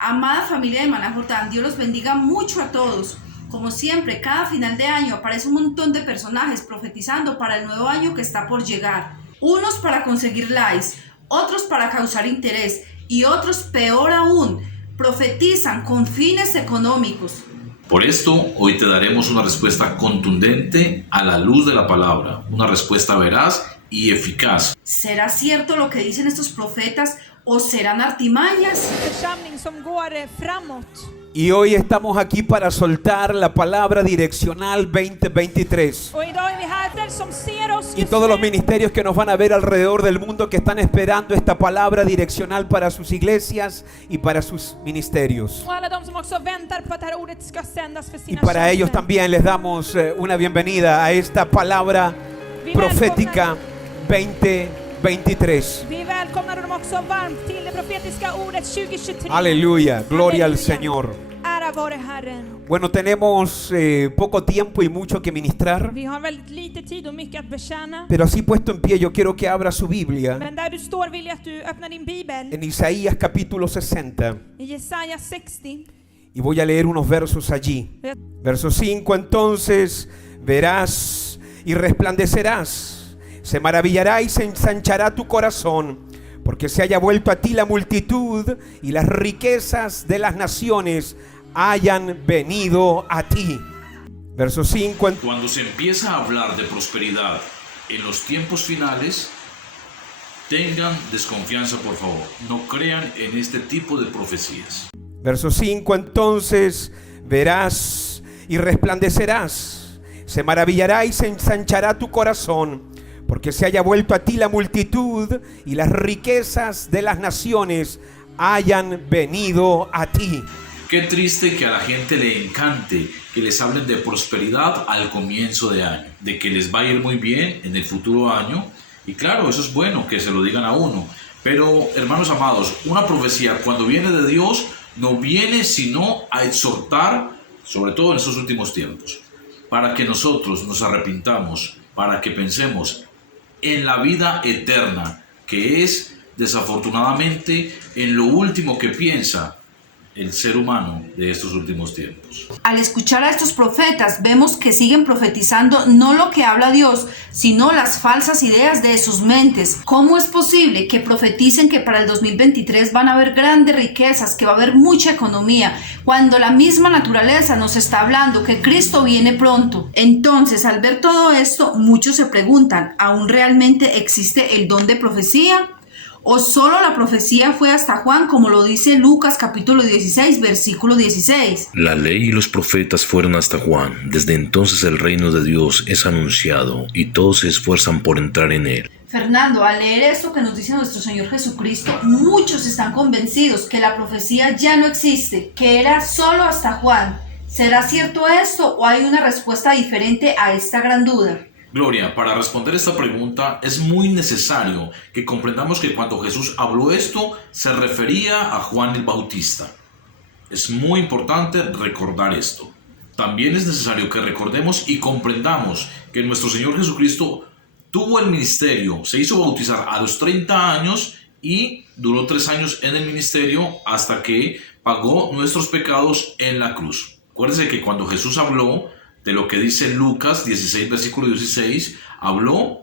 Amada familia de Maná Jordán, Dios los bendiga mucho a todos. Como siempre, cada final de año aparece un montón de personajes profetizando para el nuevo año que está por llegar. Unos para conseguir likes, otros para causar interés y otros, peor aún, profetizan con fines económicos. Por esto, hoy te daremos una respuesta contundente a la luz de la palabra, una respuesta veraz y eficaz. ¿Será cierto lo que dicen estos profetas o serán artimañas? Y hoy estamos aquí para soltar la palabra direccional 2023. Y todos los ministerios que nos van a ver alrededor del mundo que están esperando esta palabra direccional para sus iglesias y para sus ministerios. Y para ellos también les damos una bienvenida a esta palabra profética 2023. Aleluya, gloria al Señor. Bueno, tenemos poco tiempo y mucho que ministrar. Pero así puesto en pie, yo quiero que abra su Biblia en Isaías capítulo 60. Y voy a leer unos versos allí. Verso 5: entonces verás y resplandecerás, se maravillará y se ensanchará tu corazón, porque se haya vuelto a ti la multitud y las riquezas de las naciones hayan venido a ti. Verso 5. Cuando se empieza a hablar de prosperidad en los tiempos finales, tengan desconfianza, por favor. No crean en este tipo de profecías. Verso 5: entonces verás y resplandecerás, se maravillará y se ensanchará tu corazón, porque se haya vuelto a ti la multitud y las riquezas de las naciones hayan venido a ti. Qué triste que a la gente le encante que les hablen de prosperidad al comienzo de año, de que les va a ir muy bien en el futuro año. Y claro, eso es bueno que se lo digan a uno. Pero, hermanos amados, una profecía cuando viene de Dios no viene sino a exhortar, sobre todo en estos últimos tiempos, para que nosotros nos arrepintamos, para que pensemos en la vida eterna, que es desafortunadamente en lo último que piensa el ser humano de estos últimos tiempos. Al escuchar a estos profetas, vemos que siguen profetizando no lo que habla Dios, sino las falsas ideas de sus mentes. ¿Cómo es posible que profeticen que para el 2023 van a haber grandes riquezas, que va a haber mucha economía, cuando la misma naturaleza nos está hablando que Cristo viene pronto? Entonces, al ver todo esto, muchos se preguntan, ¿aún realmente existe el don de profecía? ¿O solo la profecía fue hasta Juan, como lo dice Lucas capítulo 16, versículo 16? La ley y los profetas fueron hasta Juan. Desde entonces el reino de Dios es anunciado y todos se esfuerzan por entrar en él. Fernando, al leer esto que nos dice nuestro Señor Jesucristo, muchos están convencidos que la profecía ya no existe, que era solo hasta Juan. ¿Será cierto esto o hay una respuesta diferente a esta gran duda? Gloria, para responder esta pregunta es muy necesario que comprendamos que cuando Jesús habló esto se refería a Juan el Bautista. Es muy importante recordar esto. También es necesario que recordemos y comprendamos que nuestro Señor Jesucristo tuvo el ministerio, se hizo bautizar a los 30 años y duró 3 años en el ministerio hasta que pagó nuestros pecados en la cruz. Acuérdense que cuando Jesús habló de lo que dice Lucas 16, versículo 16, habló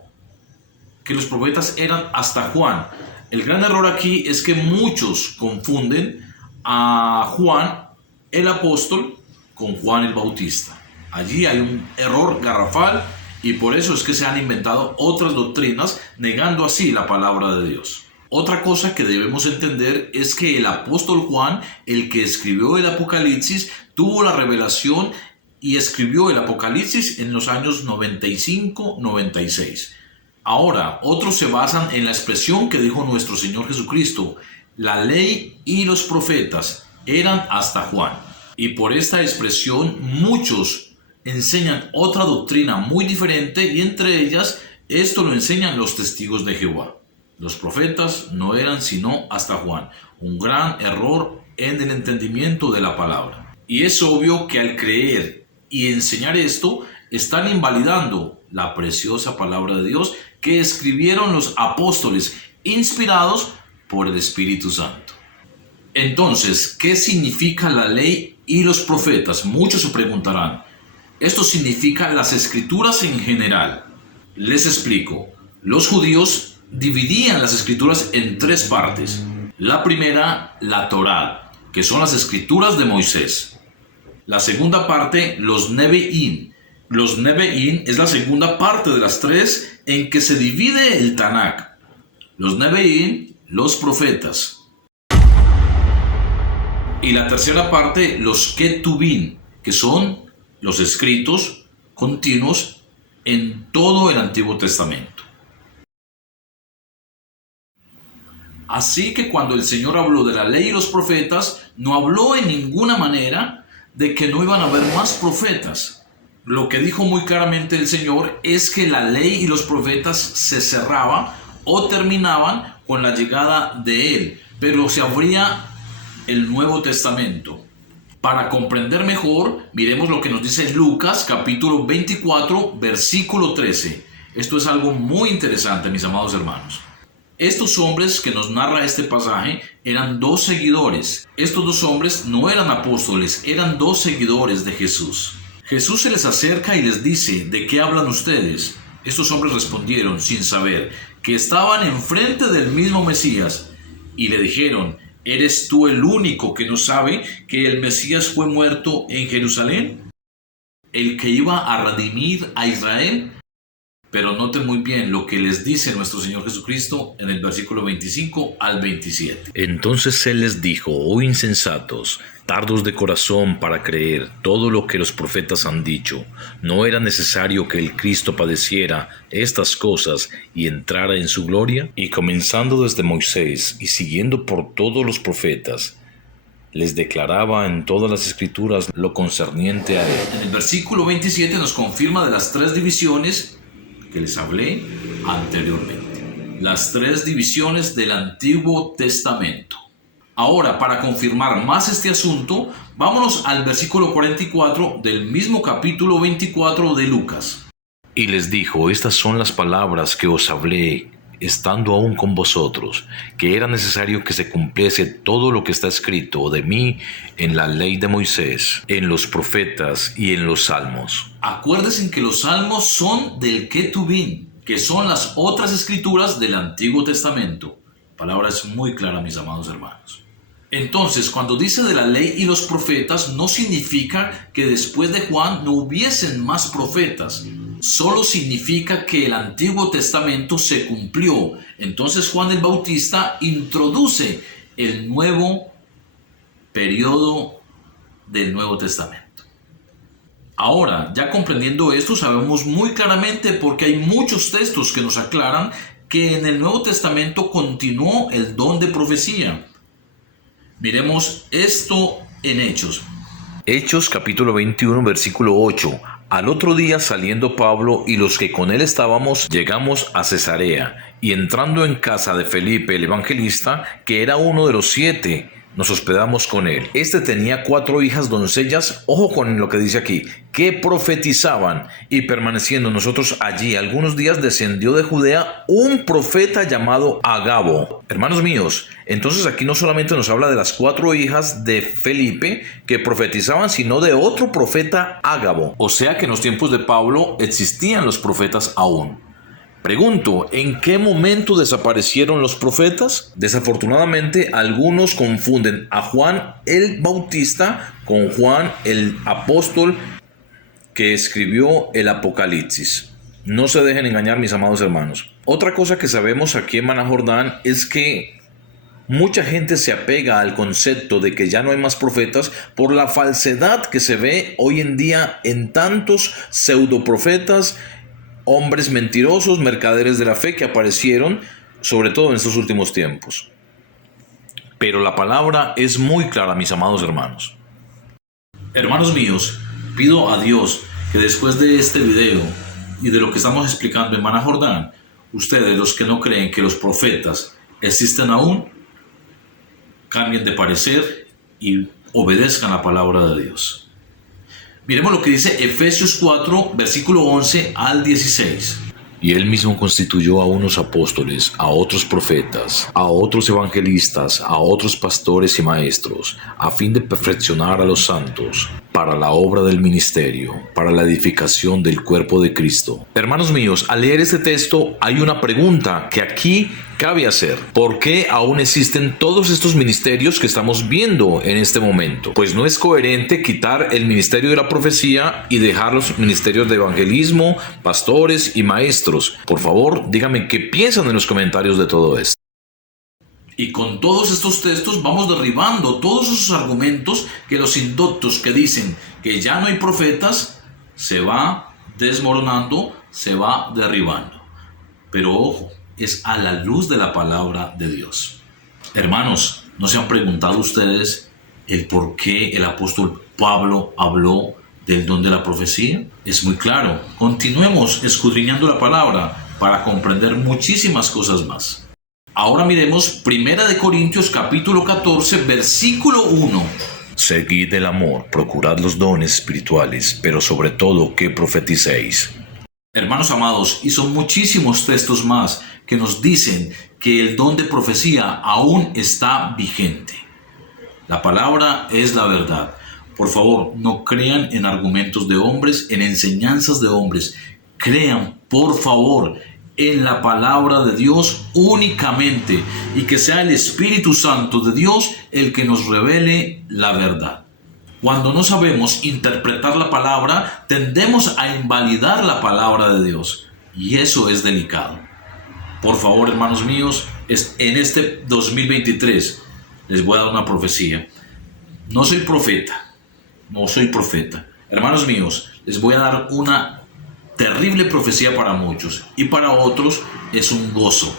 que los profetas eran hasta Juan. El gran error aquí es que muchos confunden a Juan el apóstol con Juan el Bautista. Allí hay un error garrafal y por eso es que se han inventado otras doctrinas negando así la palabra de Dios. Otra cosa que debemos entender es que el apóstol Juan, el que escribió el Apocalipsis, tuvo la revelación y escribió el Apocalipsis en los años 95-96. Ahora, otros se basan en la expresión que dijo nuestro Señor Jesucristo: la ley y los profetas eran hasta Juan. Y por esta expresión muchos enseñan otra doctrina muy diferente y entre ellas esto lo enseñan los testigos de Jehová. Los profetas no eran sino hasta Juan. Un gran error en el entendimiento de la palabra. Y es obvio que al creer y enseñar esto, están invalidando la preciosa palabra de Dios que escribieron los apóstoles, inspirados por el Espíritu Santo. Entonces, ¿qué significa la ley y los profetas? Muchos se preguntarán. Esto significa las escrituras en general. Les explico. Los judíos dividían las escrituras en tres partes. La primera, la Torá, que son las escrituras de Moisés. La segunda parte, los Nevi'im. Los Nevi'im es la segunda parte de las tres en que se divide el Tanakh. Los Nevi'im, los profetas. Y la tercera parte, los Ketubim, que son los escritos continuos en todo el Antiguo Testamento. Así que cuando el Señor habló de la ley y los profetas, no habló en ninguna manera de que no iban a haber más profetas. Lo que dijo muy claramente el Señor es que la ley y los profetas se cerraban o terminaban con la llegada de Él, pero se abría el Nuevo Testamento. Para comprender mejor, miremos lo que nos dice Lucas capítulo 24, versículo 13. Esto es algo muy interesante, mis amados hermanos. Estos hombres que nos narra este pasaje eran dos seguidores. Estos dos hombres no eran apóstoles, eran dos seguidores de Jesús. Jesús se les acerca y les dice, ¿de qué hablan ustedes? Estos hombres respondieron, sin saber, que estaban enfrente del mismo Mesías, y le dijeron, ¿eres tú el único que no sabe que el Mesías fue muerto en Jerusalén? ¿El que iba a redimir a Israel? Pero noten muy bien lo que les dice nuestro Señor Jesucristo en el versículo 25 al 27. Entonces Él les dijo, oh insensatos, tardos de corazón para creer todo lo que los profetas han dicho. ¿No era necesario que el Cristo padeciera estas cosas y entrara en su gloria? Y comenzando desde Moisés y siguiendo por todos los profetas, les declaraba en todas las escrituras lo concerniente a Él. En el versículo 27 nos confirma de las tres divisiones que les hablé anteriormente. Las tres divisiones del Antiguo Testamento. Ahora, para confirmar más este asunto, vámonos al versículo 44 del mismo capítulo 24 de Lucas. Y les dijo, estas son las palabras que os hablé, estando aún con vosotros, que era necesario que se cumpliese todo lo que está escrito de mí en la ley de Moisés, en los profetas y en los salmos. Acuérdense que los salmos son del Ketubim, que son las otras escrituras del Antiguo Testamento. La palabra es muy clara, mis amados hermanos. Entonces, cuando dice de la ley y los profetas, no significa que después de Juan no hubiesen más profetas. Solo significa que el Antiguo Testamento se cumplió. Entonces Juan el Bautista introduce el nuevo periodo del Nuevo Testamento. Ahora, ya comprendiendo esto, sabemos muy claramente porque hay muchos textos que nos aclaran que en el Nuevo Testamento continuó el don de profecía. Miremos esto en Hechos. Hechos capítulo 21 versículo 8. Al otro día, saliendo Pablo y los que con él estábamos, llegamos a Cesarea, y entrando en casa de Felipe el evangelista, que era uno de los 7, nos hospedamos con él. Este tenía 4 hijas doncellas, ojo con lo que dice aquí, que profetizaban, y permaneciendo nosotros allí algunos días, descendió de Judea un profeta llamado Agabo. Hermanos míos, entonces aquí no solamente nos habla de las 4 hijas de Felipe que profetizaban, sino de otro profeta Agabo. O sea que en los tiempos de Pablo existían los profetas aún. Pregunto, ¿en qué momento desaparecieron los profetas? Desafortunadamente, algunos confunden a Juan el Bautista con Juan el apóstol que escribió el Apocalipsis. No se dejen engañar, mis amados hermanos. Otra cosa que sabemos aquí en Maná Jordán es que mucha gente se apega al concepto de que ya no hay más profetas por la falsedad que se ve hoy en día en tantos pseudoprofetas, hombres mentirosos, mercaderes de la fe que aparecieron, sobre todo en estos últimos tiempos. Pero la palabra es muy clara, mis amados hermanos. Hermanos míos, pido a Dios que después de este video y de lo que estamos explicando en Maná Jordán, ustedes, los que no creen que los profetas existen aún, cambien de parecer y obedezcan la palabra de Dios. Miremos lo que dice Efesios 4, versículo 11 al 16. Y él mismo constituyó a unos apóstoles, a otros profetas, a otros evangelistas, a otros pastores y maestros, a fin de perfeccionar a los santos, para la obra del ministerio, para la edificación del cuerpo de Cristo. Hermanos míos, al leer este texto hay una pregunta que aquí cabe hacer. ¿Por qué aún existen todos estos ministerios que estamos viendo en este momento? Pues no es coherente quitar el ministerio de la profecía y dejar los ministerios de evangelismo, pastores y maestros. Por favor, díganme qué piensan en los comentarios de todo esto. Y con todos estos textos vamos derribando todos esos argumentos que los indoctos que dicen que ya no hay profetas, se va desmoronando, se va derribando. Pero ojo, es a la luz de la palabra de Dios. Hermanos, ¿no se han preguntado ustedes el por qué el apóstol Pablo habló del don de la profecía? Es muy claro. Continuemos escudriñando la palabra para comprender muchísimas cosas más. Ahora miremos 1 Corintios capítulo 14, versículo 1. Seguid el amor, procurad los dones espirituales, pero sobre todo que profeticéis. Hermanos amados, y son muchísimos textos más que nos dicen que el don de profecía aún está vigente. La palabra es la verdad. Por favor, no crean en argumentos de hombres, en enseñanzas de hombres. Crean, por favor, en la palabra de Dios únicamente, y que sea el Espíritu Santo de Dios el que nos revele la verdad. Cuando no sabemos interpretar la palabra, tendemos a invalidar la palabra de Dios, y eso es delicado. Por favor, hermanos míos, en este 2023 les voy a dar una profecía. No soy profeta. Hermanos míos, les voy a dar una terrible profecía para muchos, y para otros es un gozo.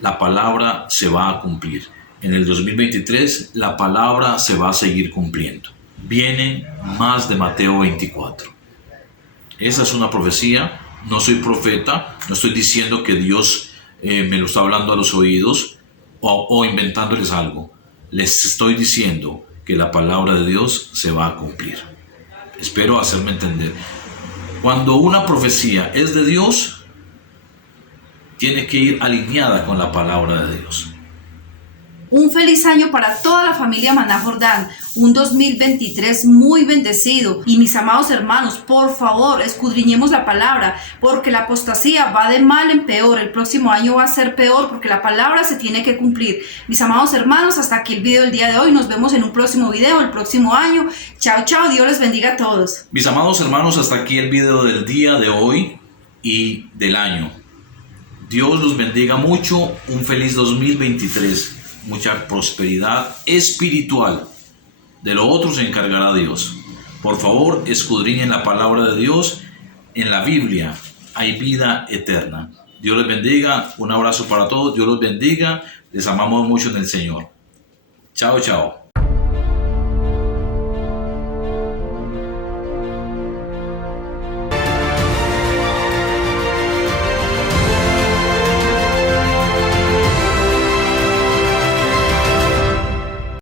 La palabra se va a cumplir. En el 2023 la palabra se va a seguir cumpliendo. Vienen más de Mateo 24. Esa es una profecía. No soy profeta, no estoy diciendo que Dios me lo está hablando a los oídos o inventándoles algo. Les estoy diciendo que la palabra de Dios se va a cumplir. Espero hacerme entender. Cuando una profecía es de Dios, tiene que ir alineada con la palabra de Dios. Un feliz año para toda la familia Maná Jordán, un 2023 muy bendecido. Y mis amados hermanos, por favor, escudriñemos la palabra, porque la apostasía va de mal en peor. El próximo año va a ser peor porque la palabra se tiene que cumplir. Mis amados hermanos, hasta aquí el video del día de hoy. Nos vemos en un próximo video el próximo año. Chao, chao, Dios les bendiga a todos. Mis amados hermanos, hasta aquí el video del día de hoy y del año. Dios los bendiga mucho, un feliz 2023. Mucha prosperidad espiritual. De lo otro se encargará Dios. Por favor, escudriñen la palabra de Dios. En la Biblia hay vida eterna. Dios les bendiga. Un abrazo para todos. Dios los bendiga. Les amamos mucho en el Señor. Chao, chao.